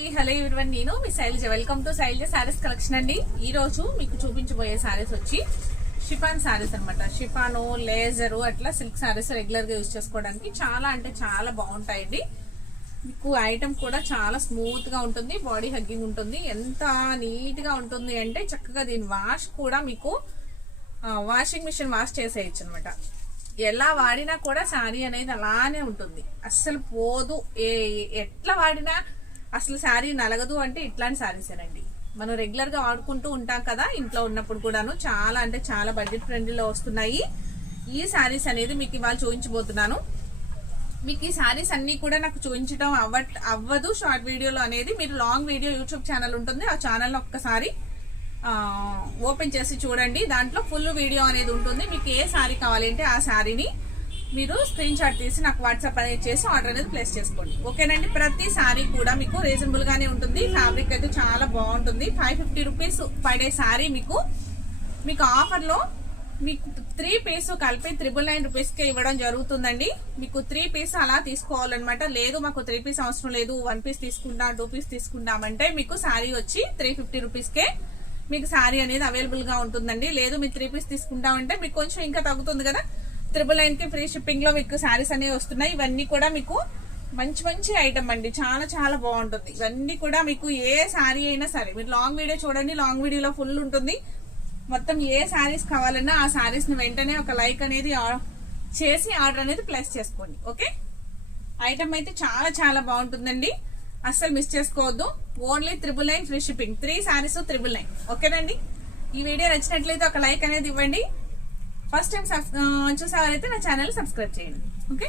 Hello everyone, నేను మీ Shailaja. Welcome to Shailaja sarees collection అండి. ఈ రోజు మీకు చూపించబోయే సారీస్ వచ్చి షిఫాన్ సారీస్ అనమాట. షిఫాను, లేజరు, అట్లా సిల్క్ సారీస్ రెగ్యులర్ గా యూజ్ చేసుకోవడానికి చాలా అంటే చాలా బాగుంటాయండి. మీకు ఐటమ్ కూడా చాలా స్మూత్ గా ఉంటుంది, బాడీ హగ్గింగ్ ఉంటుంది, ఎంత నీట్ గా ఉంటుంది అంటే చక్కగా దీని వాష్ కూడా మీకు వాషింగ్ మిషన్ వాష్ చేసేయచ్చు అనమాట. ఎలా వాడినా కూడా శారీ అనేది అలానే ఉంటుంది, అస్సలు పోదు. ఎట్లా వాడినా అసలు శారీ నలగదు అంటే ఇట్లాంటి శారీసేనండి. మనం రెగ్యులర్ గా వాడుకుంటూ ఉంటాం కదా ఇంట్లో ఉన్నప్పుడు కూడాను. చాలా అంటే చాలా బడ్జెట్ ఫ్రెండ్లీలో వస్తున్నాయి ఈ శారీస్ అనేది మీకు ఇవాళ చూపించబోతున్నాను. మీకు ఈ శారీస్ అన్ని కూడా నాకు చూపించడం అవ్వదు షార్ట్ వీడియోలో అనేది. మీరు లాంగ్ వీడియో యూట్యూబ్ ఛానల్ ఉంటుంది, ఆ ఛానల్ ఒక్కసారి ఓపెన్ చేసి చూడండి. దాంట్లో ఫుల్ వీడియో అనేది ఉంటుంది. మీకు ఏ శారీ కావాలి అంటే ఆ శారీని మీరు స్క్రీన్ షాట్ తీసి నాకు వాట్సాప్ అనేది చేసి ఆర్డర్ అనేది ప్లేస్ చేసుకోండి. ఓకేనండి. ప్రతి శారీ కూడా మీకు రీజనబుల్ గానే ఉంటుంది. ఫ్యాబ్రిక్ అయితే చాలా బాగుంటుంది. 550 రూపీస్ పడే శారీ మీకు ఆఫర్ లో మీకు 3 పీస్ కలిపి 999 రూపీస్ కే ఇవ్వడం జరుగుతుందండి. మీకు 3 పీస్ అలా తీసుకోవాలన్నమాట. లేదు మాకు 3 పీస్ అవసరం లేదు, 1 పీస్ తీసుకుంటాం, 2 పీస్ తీసుకుంటామంటే మీకు శారీ వచ్చి 350 రూపీస్ కే మీకు శారీ అనేది అవైలబుల్ గా ఉంటుందండి. లేదు మీరు 3 పీస్ తీసుకుంటామంటే మీకు కొంచెం ఇంకా తగ్గుతుంది కదా. 999 కి ఫ్రీ షిప్పింగ్ లో మీకు శారీస్ అనేవి వస్తున్నాయి. ఇవన్నీ కూడా మీకు మంచి మంచి ఐటమ్ అండి, చాలా చాలా బాగుంటుంది. ఇవన్నీ కూడా మీకు ఏ శారీ అయినా సరే మీరు లాంగ్ వీడియో చూడండి, లాంగ్ వీడియోలో ఫుల్ ఉంటుంది. మొత్తం ఏ శారీస్ కావాలన్నా ఆ శారీస్ ని వెంటనే ఒక లైక్ అనేది చేసి ఆర్డర్ అనేది ప్లేస్ చేసుకోండి. ఓకే, ఐటమ్ అయితే చాలా చాలా బాగుంటుందండి, అస్సలు మిస్ చేసుకోవద్దు. Only 999 free shipping, 3 saris 999. ఓకేనండి. ఈ వీడియో నచ్చినట్లయితే ఒక లైక్ అనేది ఇవ్వండి. ఫస్ట్ టైం చూసేవారైతే నా ఛానల్ సబ్స్క్రైబ్ చేయండి. ఓకే.